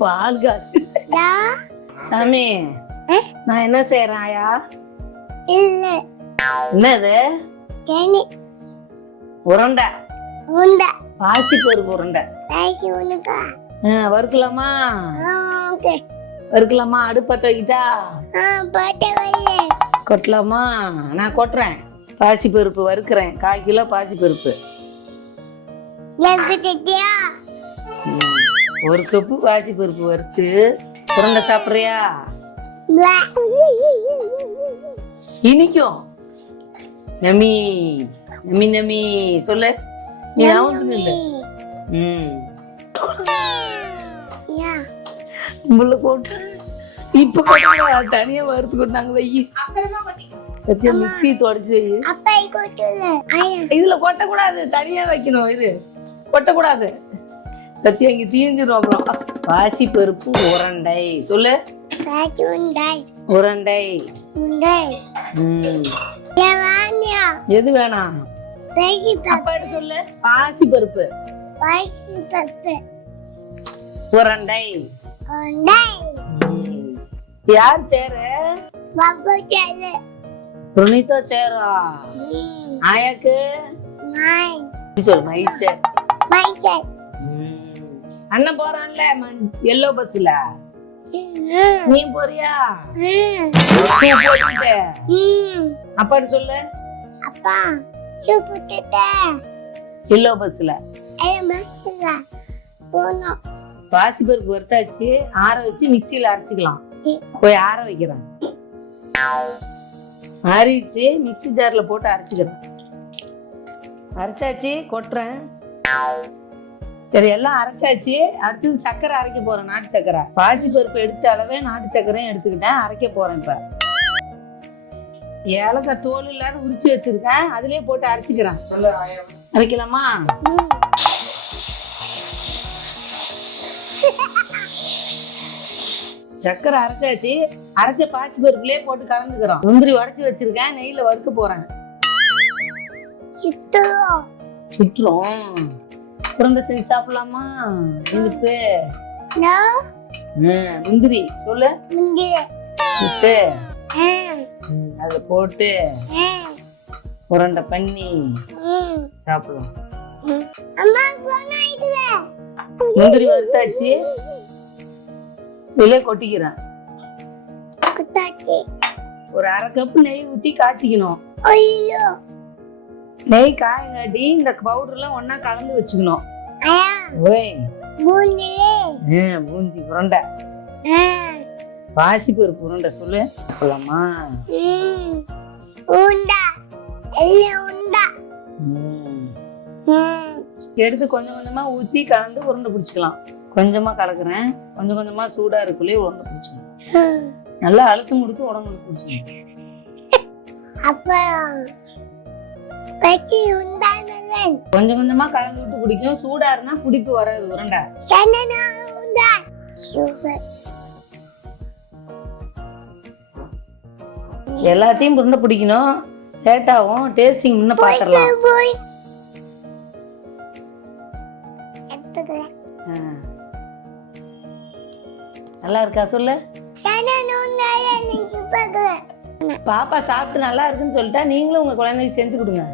பால் காசு சாமி நான் என்ன செய்யறேன் ஆயா? என்னது? உருண்டை. பாசி பருப்பு உருண்டை வறுக்கலாமா? வறுக்கலாமா? அடுப்பத்த வைக்கிட்டா கொட்டலாமா? நான் கொட்டுறேன். பாசி பருப்பு வறுக்கிறேன். 1/4 கிலோ பாசி பருப்பு. 1 கப்பு பாசி பருப்பு வறுத்து உருண்டை சாப்பிட்றியா? இனிக்கும். நமி நமி நமி சொல்லு. நீ நவுந்து இல்ல. உள்ள போட்டு இப்ப தனியா வறுத்து கொண்டாங்க. வெயி மிக்சி தொடச்சு இதுல கொட்டக்கூடாது. தனியா வைக்கணும். இது கொட்டக்கூடாது. சத்தியா இங்க தீஞ்சிடும். அப்புறம் பாசி பருப்பு உருண்டை சொல்லு. உருண்டை. எது வேணாம்? சொல்லு. பாசி பருப்பு உருண்டை. யார் சேரு? புனிதா சேரா? ஆயாக்கு சொல்லு. மைசேர். அண்ணன் போறான்ல எல்லோ பஸ்ல. நீ போறியா? அப்பாட்டு சொல்லு. எல்லோ பஸ்ல பாசி பருப்பு வறுத்தாச்சு. ஆற வச்சு மிக்சியில அரைச்சிக்கலாம். போய் ஆற வைக்கிறேன். ஆறிடுச்சு. மிக்சி ஜார்ல போட்டு அரைச்சிக்கிறேன். அரைச்சாச்சு. கொட்டுறேன். சரி, எல்லாம் அரைச்சாச்சு. அடுத்தது சர்க்கரை அரைக்க போறேன். நாட்டு சர்க்கரை. பாசி பருப்பு எடுத்த அளவே நாட்டு சர்க்கரையும் எடுத்துக்கிட்டேன். அரைக்க போறேன். இப்ப ஏலக்காய் தோல் இல்லாத உரிச்சு வச்சிருக்கேன். அதுலயே போட்டு அரைச்சிக்கிறேன். அரைக்கலாமா? சர்க்கரை அரைச்சாச்சு. அரைச்ச பாசி பருப்புலயே போட்டு கலந்துக்கிறோம். முந்திரி உடைச்சு வச்சிருக்கேன். நெய்ல வறுக்க போறேன். சுற்றுறோம். உருண்டை செஞ்சு சாப்பிடலாமா? இனிப்பு. முந்திரி சொல்லு. முத்து அதுல போட்டு உருண்டை பண்ணி சாப்பிடலாம். முந்திரி வறுத்தாச்சு. இதுல கொட்டிக்கிறேன். ஒரு 1/2 கப் நெய் ஊத்தி காய்ச்சிக்கணும். நெய் காயங்காட்டி இந்த பவுடர் எல்லாம் ஒன்னா கலந்து வச்சுக்கணும். பூந்தி உருண்டை. பாசி பருப்பு உருண்டை சொல்லு. சொல்லலாமா? எடுத்து கொஞ்சம் கொஞ்சமா ஊத்தி கலந்து உருண்டை பிடிச்சிக்கலாம். கொஞ்சமா கலக்குறேன். கொஞ்சம் கொஞ்சமா சூடா இருக்குள்ளே உருண்டை பிடிச்சிக்கணும். நல்லா அழுத்தம் கொடுத்து உடம்பு பிடிச்சிக்கணும். கொஞ்சம் கொஞ்சமா கலந்து விட்டு குடிக்கும். சூடா இருந்தா புடிப்பு வராது உருண்டை. எல்லாத்தையும் உருண்டை பிடிக்கணும். லேட் ஆகும். டேஸ்டிங் முன்ன பாத்திரலாம். நல்லா இருக்கா சொல்லு. பாப்பா சாப்பிட்டு நல்லா இருக்குன்னு சொல்லிட்டா நீங்களும் உங்க குழந்தைக்கு செஞ்சு கொடுங்க.